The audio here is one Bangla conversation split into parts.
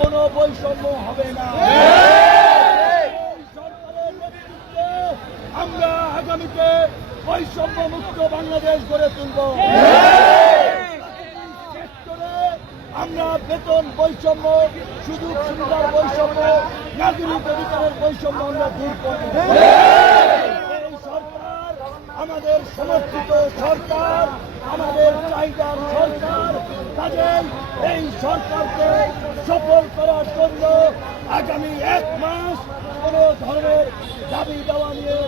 কোনো বৈষম্য হবে না। সরকারের নেতৃত্বে আমরা আগামীতে বৈষম্য মুক্ত বাংলাদেশ গড়ে তুলব। আমরা বেতন বৈষম্য, সুযোগ সুবিধার বৈষম্য, নাগরিক অধিকারের বৈষম্য আমরা দূর করব। এই সরকার আমাদের সমর্থিত সরকার, আমাদের চাহিদার সরকার। কাজেই এই সরকারকে সফল করার জন্য আগামী 1 মাস কোনো ধরনের দাবি দেওয়া নিয়ে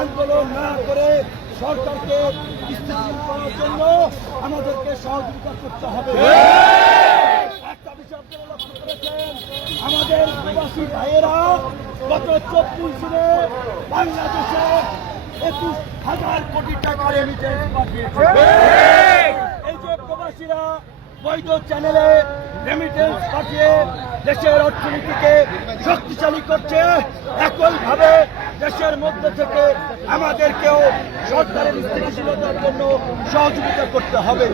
আন্দোলন না করে সরকারকে স্থিতিশীল করার জন্য আমাদেরকে সহযোগিতা করতে হবে। একটা বিষয় আপনারা লক্ষ্য করেছেন, আমাদের প্রবাসী ভাইয়েরা গত 24 দিনে বাংলাদেশে 21,000 কোটি টাকা রেমিটেন্স পাঠিয়েছে। এই যে প্রবাসীরা বৈধ চ্যানেলে রেমিটেন্স পাঠিয়ে দেশের অর্থনীতিকে শক্তিশালী করছে, একইভাবে দেশের মধ্যে থেকে আমাদেরকেও সরকারের স্থিতিশীলতার জন্য সহযোগিতা করতে হবে।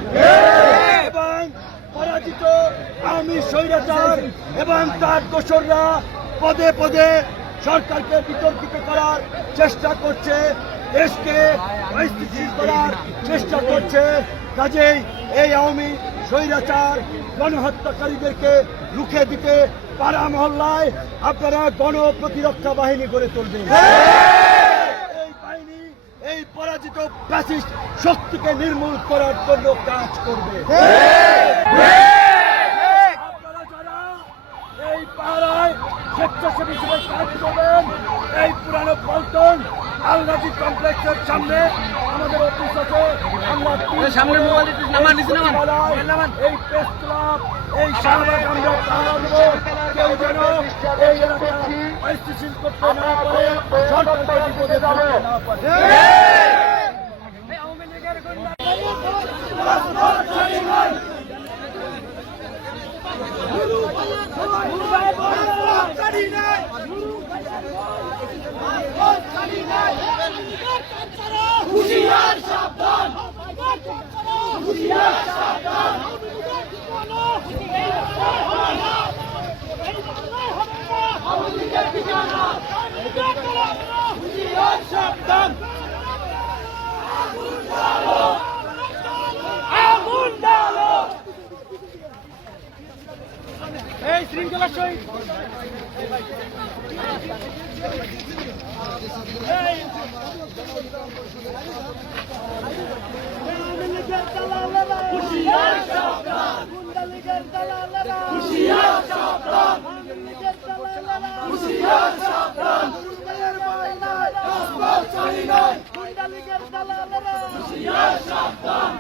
এবং পরাজিত আওয়ামী স্বৈরাচার এবং তার দোসররা পদে পদে সরকারকে বিতর্কিত করার চেষ্টা করছে, দেশকে অস্থিতিশীল করার চেষ্টা করছে। কাজেই এই আওয়ামী স্বৈরাচার গণহত্যাকারীদেরকে রুখে দিতে পাড়া মহল্লায় আপনারা গণপ্রতিরক্ষা বাহিনী গড়ে তুলবেন। এই বাহিনী এই পরাজিত ফ্যাসিস্ট শক্তিকে নির্মূল করার জন্য কাজ করবে। আপনারা যারা এই পাড়ায় স্বেচ্ছাসেবী হিসেবে কাজ করবেন, এই পুরানো পল্টন আলনাজি কমপ্লেক্সের সামনে আমাদের অফিস আছে। আমরা এই প্রেস ক্লাব, এই শাহবাগ আমরা পাহারা দেব। কেউ যেন এই এলাকা অস্থিতিশীল করতে না পারে, সরকারকে বিপদে ফেলতে না পারে। হুঁশিয়ার সাবধান, হুঁশিয়ার সাবধান, আওয়ামীলীগের ঠিকানা, হুঁশিয়ার সাবধান। আগুন ডালো, এই শৃঙ্খলার সহিত হুঁশিয়ার সাবধান, হুঁশিয়ার সাবধান, হুঁশিয়ার সাবধান, হুঁশিয়ার সাবধান।